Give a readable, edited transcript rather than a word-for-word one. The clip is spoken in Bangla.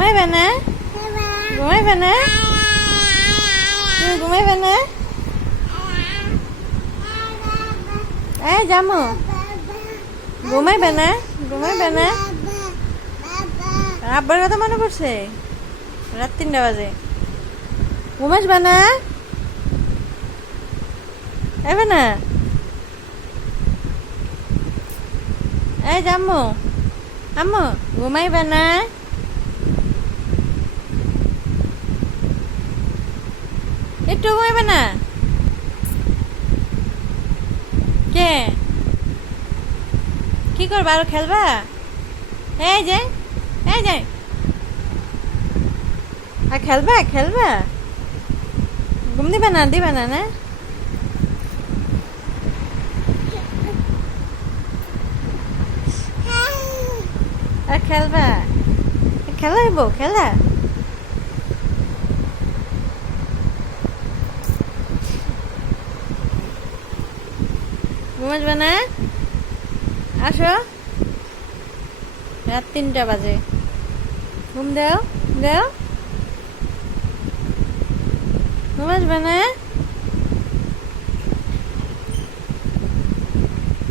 ঘুমাইবে না? ঘুমাইবে না? তুমি ঘুমাইবে না? এই জামু ঘুমাইবে না? ঘুমাইবে না? আব্বার কথা মনে পড়ছে? রাত 3টা বাজে। ঘুমাসবে না? এবে না? এই জাম্মু আম্মু ঘুমাইবে না? একটু ঘুমাইবে না? কে কি করবা? আরো খেলবা? এই যে আর খেলবা খেলবা? ঘুম দিবে না? দিবে না না? আর খেলবা? খেলা হইব খেলা? ঘুমাসবে না? আসো, রাত 3টা বাজে। ঘুম দাও দাও। ঘুমাসবে না?